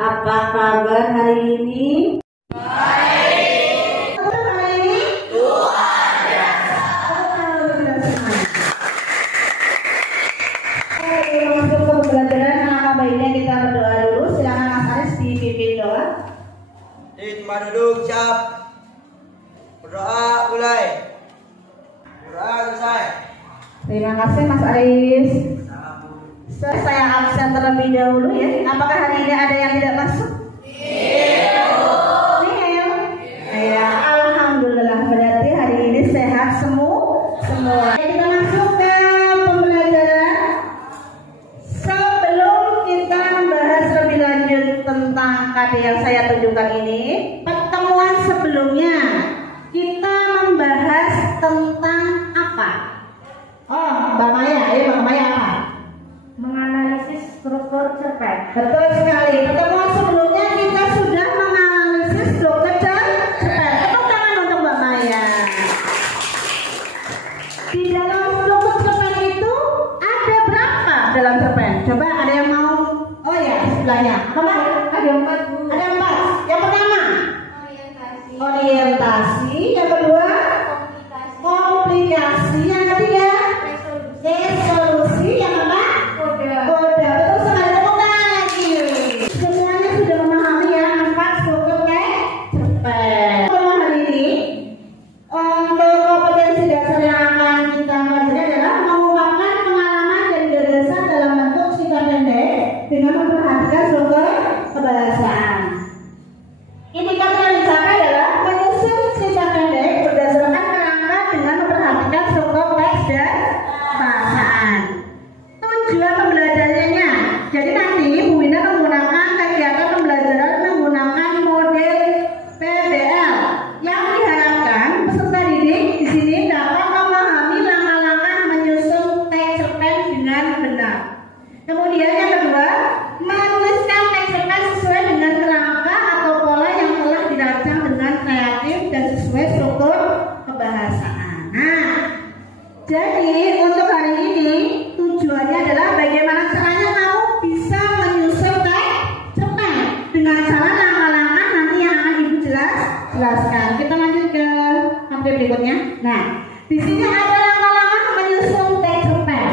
Apa kabar hari ini? Baik. Hari ini luar biasa. Oke, masuk ke pembelajaran. Alangkah baiknya kita berdoa dulu. Silakan Mas Aris dipimpin doa. Di tempat duduk siap. Berdoa mulai. Berdoa selesai. Terima kasih Mas Aris. Saya absen terlebih dahulu ya. Apakah hari ini ada yang tidak masuk? Iya. Ya, alhamdulillah, berarti hari ini sehat semua. Kita masuk ke pembelajaran. Sebelum kita membahas lebih lanjut tentang KD yang saya tunjukkan ini, pertemuan sebelumnya kita membahas tentang apa? Oh, Mbak Maya, ayo Mbak Maya apa? Menganalisis struktur cerpen. Betul sekali. Pertemuan sebelumnya kita sudah menganalisis struktur cerpen. Tepuk tangan untuk Mbak Maya. Di dalam struktur cerpen itu ada berapa dalam cerpen? Coba ada yang mau? Oh ya, sebelahnya. Apa? Ada 4 Bu. Ada 4. Yang pertama orientasi. Yang kedua komplikasi. Yang ketiga resolusi. Yang keempat Koda. Betul sekali. Tepuk tangan lagi. Semuanya sudah memahami ya 4 struktur cerpen. Hari ini untuk kompetensi dasar yang akan kita pelajari adalah mengungkapkan pengalaman dan gagasan dalam bentuk cerita pendek dengan memperhatikan struktur kebahasaan. Indikator yang dicapai adalah menyusun cerita pendek berdasarkan kerangka dengan memperhatikan struktur teks dan bahasaan. Tujuan pembelajarannya, jadi nanti Bu Wina menggunakan kegiatan pembelajaran menggunakan model PBL yang diharapkan peserta didik di sini dapat memahami langkah-langkah menyusun teks cerpen dengan benar. Kemudian yang kedua, menuliskan teks cerpen sesuai dengan kerangka atau pola yang telah dirancang dengan kreatif dan sesuai struktur kebahasaan. Nah, jadi untuk hari ini tujuannya adalah bagaimana caranya kamu bisa menyusun teks cerpen dengan cara langkah-langkah nanti yang akan Ibu jelaskan. Kita lanjut ke materi berikutnya. Nah, di sini ada langkah-langkah menyusun teks cerpen.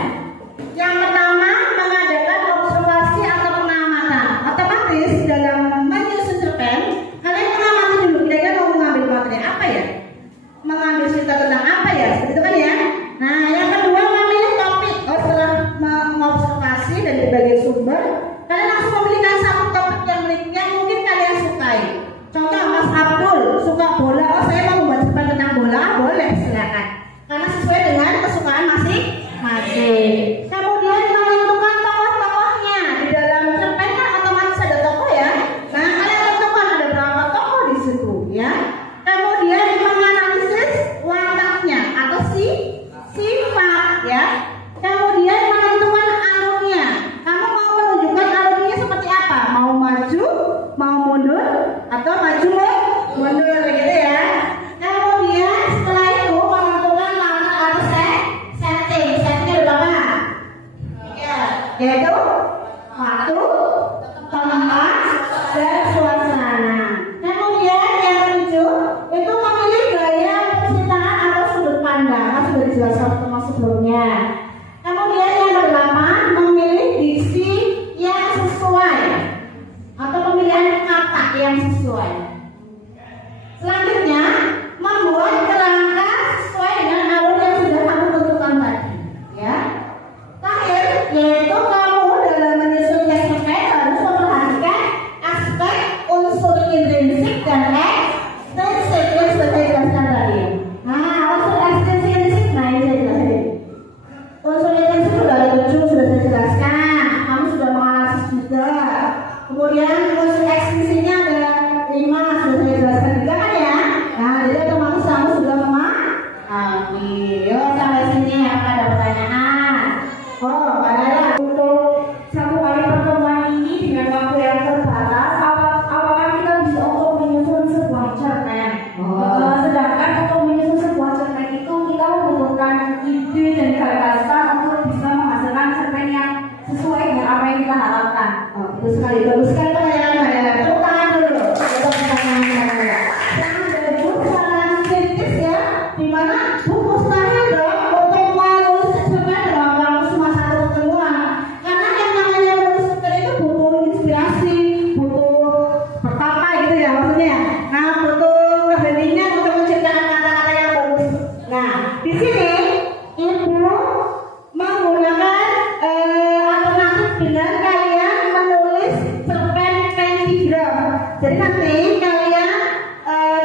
Yang pertama, mengadakan observasi atau pengamatan. Otomatis dalam menyusun cerpen, kalian mengamati dulu kira-kira mau mengambil materi apa ya? Mengambil cerita tentang apa ya? Seperti itu kan ya? Nah, yang kedua memilih topik. Setelah mengobservasi dan berbagai sumber, kalian langsung memilihkan satu topik yang mungkin kalian sukai. Contoh Mas Abdul suka bola. Oh, saya mau membuat cerpen tentang bola. Boleh, silakan. Karena sesuai dengan kesukaan masing-masing. Kemudian menentukan tokoh-tokohnya. Di dalam cerpen kan otomatis ada tokoh ya. Nah, kalian tentukan ada berapa tokoh di situ ya. Kemudian menganalisis wataknya atau sifat ya. Kemudian menentukan alurnya. Kamu mau menunjukkan alurnya seperti apa? Mau maju, mau mundur, atau maju mundur gitu ya. Kemudian setelah itu menentukan latar atau setting. Setting ada berapa? Ya, yaitu waktu, tempat, dan suasana. Kemudian yang ketujuh itu memilih gaya penciptaan atau sudut pandang. Kan sudah dijelaskan pertemuan sebelumnya. Kemudian yang kedelapan memilih diksi yang sesuai atau pemilihan kata yang sesuai. Selanjutnya membuat kerangka sesuai dengan alur yang sudah kamu tentukan tadi. Ya. Terakhir yaitu kamu dalam menyusun teks cerpen harus memperhatikan aspek unsur intrinsik dan ekstrinsik yang sudah saya jelaskan tadi. Nah, unsur ekstrinsik, nah ini saya jelasin. Unsur intrinsik sudah ada 7, sudah saya jelaskan. Kamu sudah menganalisis juga. Kemudian unsur ekstrinsiknya ada 5, sudah saya jelaskan juga kan ya. Nah, jadi otomatis kamu sudah memahami. Yuk sampai sini apa ada pertanyaan? Oh, ada. Untuk satu kali pertemuan ini dengan waktu yang terbatas, apakah kita bisa untuk menyusun sebuah cerpen? Sedangkan untuk menyusun sebuah cerpen itu kita membutuhkan ide dan gagasan untuk bisa menghasilkan cerpen yang sesuai dengan apa yang kita harapkan. Bagus sekali pertanyaan saya. Jadi nanti kalian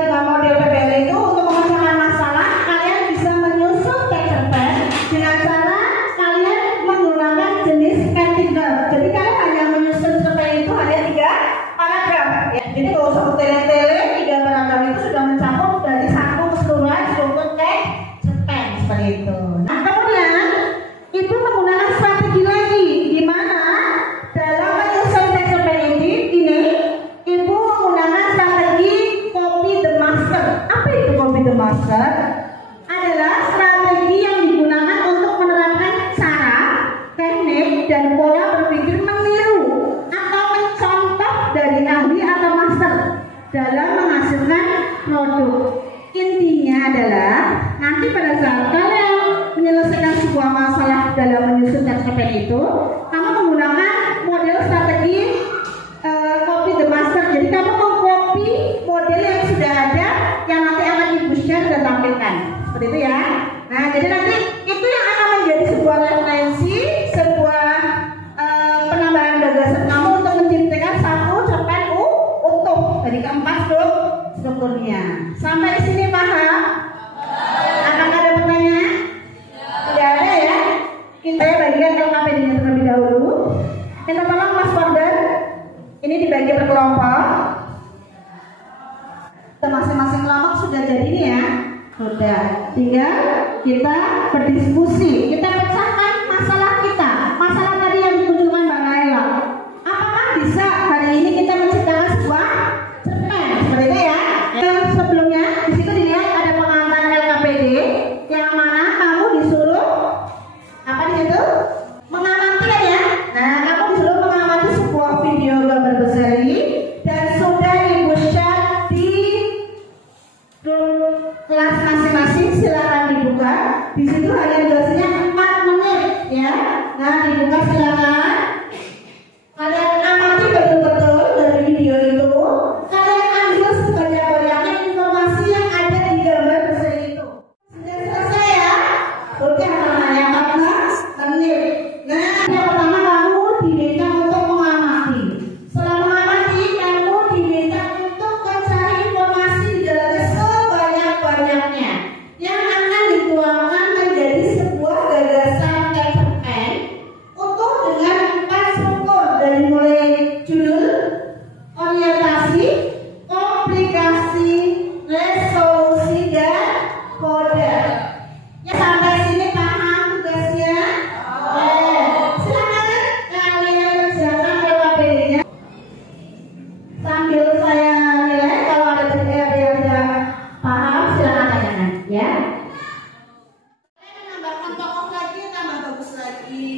dengan model PBL itu untuk memecahkan masalah kalian bisa menyusun teks cerpen dengan cara kalian menggunakan jenis canticle. Jadi kalian hanya menyusun cerpen itu hanya 3 paragraf. Ya. Jadi kalau usah bertele-tele, 3 paragraf itu sudah mencakup dari satu keseluruhan struktur teks cerpen seperti itu. Nah kemudian itu menggunakan strategi lagi, di mana dalam menyusun teks cerpen ini Ibu menggunakan strategi copy the master. Apa itu copy the master? Adalah strategi yang digunakan untuk menerapkan cara, teknik, dan pola berpikir meniru atau mencontoh dari ahli atau master dalam menghasilkan produk. Intinya adalah nanti pada saat kalian menyelesaikan sebuah masalah dalam menyusun teks cerpen itu, kamu menggunakan model strategi copy the master. Jadi kamu mengcopy model yang sudah ada yang nanti akan ibu share dan tampilkan seperti itu ya. Nah jadi nanti itu yang akan menjadi sebuah referensi, sebuah penambahan gagasan kamu untuk menciptakan satu cerpen utuh dari keempat strukturnya. Sampai di sini paham? Apakah ada pertanyaan? Tidak ada ya. Saya bagikan LKPD-nya terlebih dahulu. Minta tolong Mas Wardan, ini dibagi per kelompok. Masing-masing kelompok sudah jadi ini ya. Sudah. Tinggal kita berdiskusi. Kita pecahkan masalah kita. Masalah tadi yang dimunculkan Mbak Naila. Apakah bisa hari ini kita menciptakan sebuah cerpen? Seperti itu ya. Sebelumnya di situ dilihat ada pengantar LKPD yang mana kamu disuruh apa di situ? Mengamati kan ya. Nah, kamu disuruh mengamati sebuah video gambar berseri dan sudah ibu share di grup kelas masing-masing. Silakan dibuka. Di situ hanya durasinya 4 menit ya. Nah, dibuka silakan. Kalian amati betul-betul dari video itu. Kalian ambil sebanyak-banyaknya informasi yang ada di gambar berseri itu. Sudah selesai ya? Oke, hanya 14 menit. Nah, yang pertama kamu diminta untuk mengamati. Setelah mengamati, kamu diminta untuk mencari informasi di dalamnya sebanyak-banyaknya yang akan dituangkan menjadi sebuah gagasan teks cerpen untuk dengan 4 struktur dari mulai judul, orientasi, komplikasi, resolusi, dan kode. Ya sampai sini paham tugasnya? Silakan kalian kerjakan LKPD-nya sambil saya nilai. Kalau ada yang tidak paham silakan tanyakan ya. Saya menambahkan tokoh lagi, tambah bagus lagi.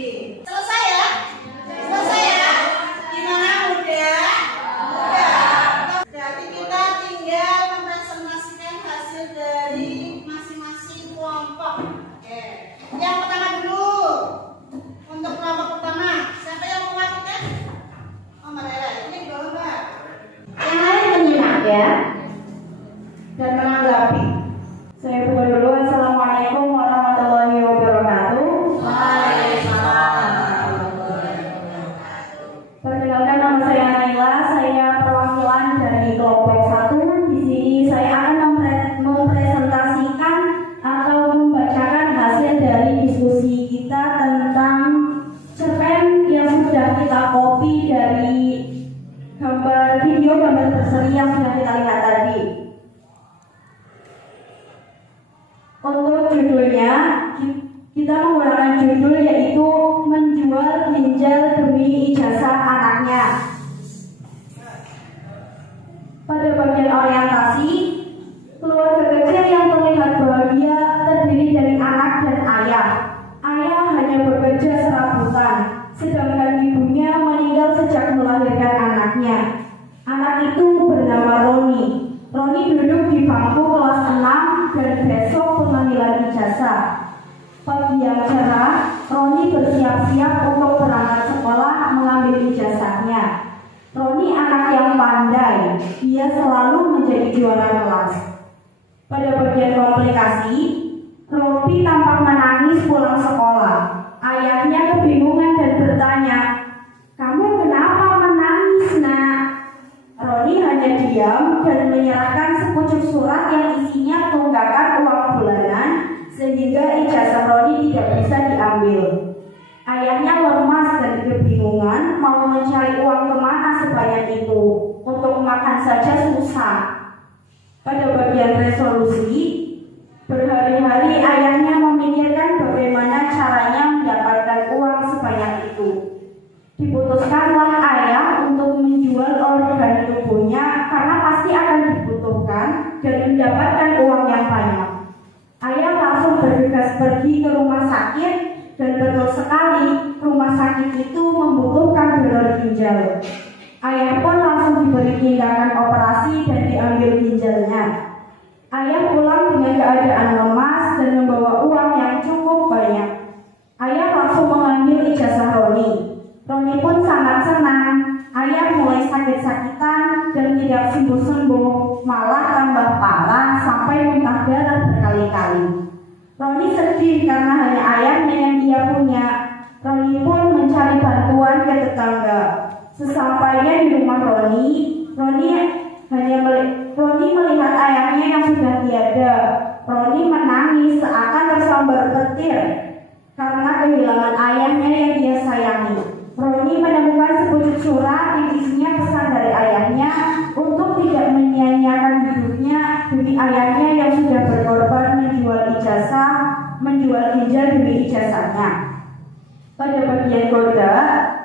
Selesai ya? Selesai ya? Gimana udah? Berarti kita tinggal mempresentasikan hasil dari masing-masing kelompok. Oke. Yang pertama dulu. Untuk kelompok pertama, siapa yang mau melakukan? Oh, Mbak Rera, ini dulu Mbak. Yang lain menyimak ya dan menanggapi. Saya buka dulu. Assalamualaikum warahmatullahi wabarakatuh. Perkenalkan, nama saya Naila. Saya perwakilan dari kelompok 1. Di sini saya akan mempresentasikan atau membacakan hasil dari diskusi kita tentang cerpen yang sudah kita copy dari video gambar berseri yang sudah kita lihat tadi. Untuk judulnya, kita menggunakan judul yaitu menjual ginjal demi ijazah anaknya. Pada bagian orientasi, keluarga kecil yang terlihat bahagia terdiri dari anak dan ayah. Ayah hanya bekerja serabutan, sedangkan ibunya meninggal sejak melahirkan anaknya. Anak itu bernama Roni. Roni duduk di bangku kelas 6 dan besok pengambilan ijazah. Pagi yang cerah, Roni bersiap-siap untuk berangkat sekolah mengambil ijazahnya. Roni anak yang pandai, dia selalu menjadi juara kelas. Pada bagian komplikasi, Robi tampak menangis pulang sekolah. Ayahnya kebingungan dan bertanya, "Kamu kenapa menangis, Nak?" Roni hanya hanya diam dan menyerahkan sepucuk surat yang isinya tunggakan uang bulanan sehingga ijazah Roni tidak bisa diambil. Ayahnya lemas dan kebingungan mau mencari uang kemana sebanyak itu. Untuk makan saja susah. Pada bagian resolusi, berhari-hari ayahnya memikirkan bagaimana caranya mendapatkan uang sebanyak itu. Diputuskanlah ayah untuk menjual organ tubuhnya karena pasti akan dibutuhkan dan mendapatkan uang yang banyak. Ayah langsung bergegas pergi ke rumah sakit dan betul sekali rumah sakit itu membutuhkan donor ginjal. Ayah pun langsung diberi tindakan operasi dan diambil ginjalnya. Ayah pulang dengan keadaan lemas dan membawa uang yang cukup banyak. Ayah langsung mengambil ijazah Roni. Roni pun sangat senang. Ayah mulai sakit-sakitan dan tidak sembuh-sembuh, malah tambah parah sampai muntah darah berkali-kali. Roni sedih karena hanya ayahnya yang dia punya. Roni pun mencari bantuan ke tetangga. Sesampainya di rumah Roni melihat ayahnya yang sudah tiada. Roni menangis seakan tersambar petir karena kehilangan ayahnya yang dia sayangi. Roni menemukan sepucuk surat yang isinya pesan dari ayahnya untuk tidak menyia-nyiakan hidupnya demi ayahnya yang sudah berkorban menjual ginjal demi ijazahnya. Pada bagian koda,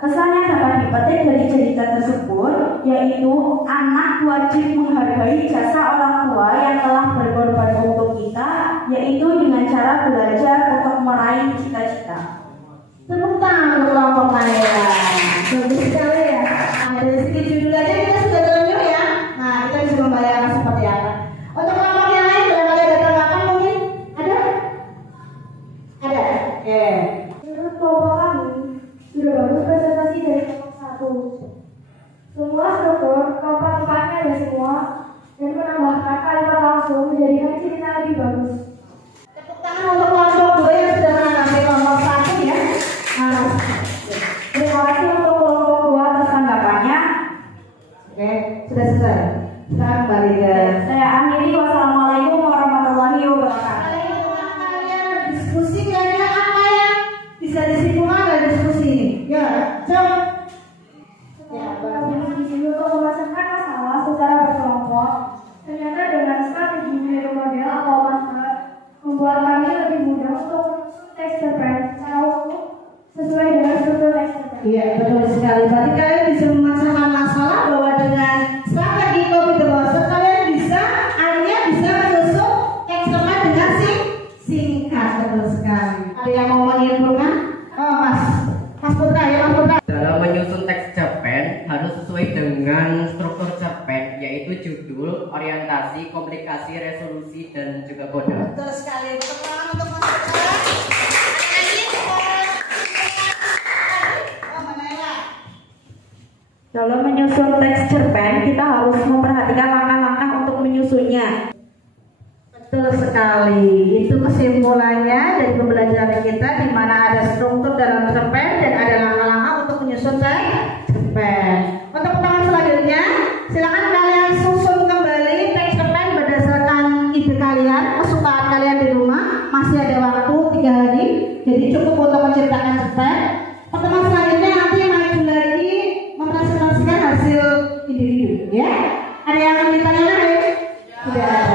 pesan yang dapat dipetik dari cerita tersebut yaitu anak wajib menghargai jasa orang tua yang telah berkorban untuk kita, yaitu dengan cara belajar untuk meraih cita-cita. Tepuk tangan untuk kelompok Naya. Bagus sekali ya. Nah, dari segi judul aja kita sudah terunjuk ya. Nah, kita bisa membayangkan seperti apa. Untuk kelompok yang lain, barangkali ada tanggapan mungkin? Ada? Ada? Oke. Menurut kelompok kami, sudah bagus presentasi dari kelompok 1. Semua struktur, kelompok-kelompoknya ada semua, dan menambahkan kalimat langsung menjadikan cerita lebih bagus. Tepuk tangan untuk kelompok 2 yang sudah menanggapi kelompok 1 ya. Nah, Terima kasih untuk kelompok 2 atas tanggapannya. oke, sudah selesai. Sekarang kembali ke Saya akhiri. Wassalamualaikum warahmatullahi wabarakatuh. kalian diskusi kayaknya apa yang bisa disimpulkan dari diskusi ini? Ya, coba. Ya, Kami di sini untuk memecahkan masalah secara berkelompok. Ternyata dengan strategi meniru model atau master membuat kami lebih mudah untuk menyusun teks cerpen secara utuh sesuai dengan struktur teks cerpen. iya, betul sekali. Berarti kalian bisa memecahkan masalah bahwa dengan strategi copy the monster kalian bisa menyusun teks cerpen dengan singkat. Betul sekali. Ada yang mau menyimpulkan? Oh, Mas Putra ya, Mas Putra. Dalam menyusun teks cerpen harus sesuai dengan struktur cerpen, yaitu judul, orientasi, komunikasi, resolusi, dan juga kode. Betul sekali. Tepuk tangan untuk Mas Putra. Ada lagi? Oh, Manela. Dalam menyusun teks cerpen, kita harus memperhatikan langkah-langkah untuk menyusunnya. Betul sekali. Itu kesimpulannya dari pembelajaran kita, di mana ada struktur dalam cerpen dan ada langkah-langkah untuk menyusun teks cerpen. Untuk pertemuan selanjutnya, silakan kalian susun kembali teks cerpen berdasarkan ide kalian, kesukaan kalian di rumah. Masih ada waktu 3 hari, jadi cukup untuk menciptakan cerpen. Pertemuan selanjutnya nanti maju lagi mempresentasikan hasil individu. Ya, ada yang ditanya lagi? Tidak ada.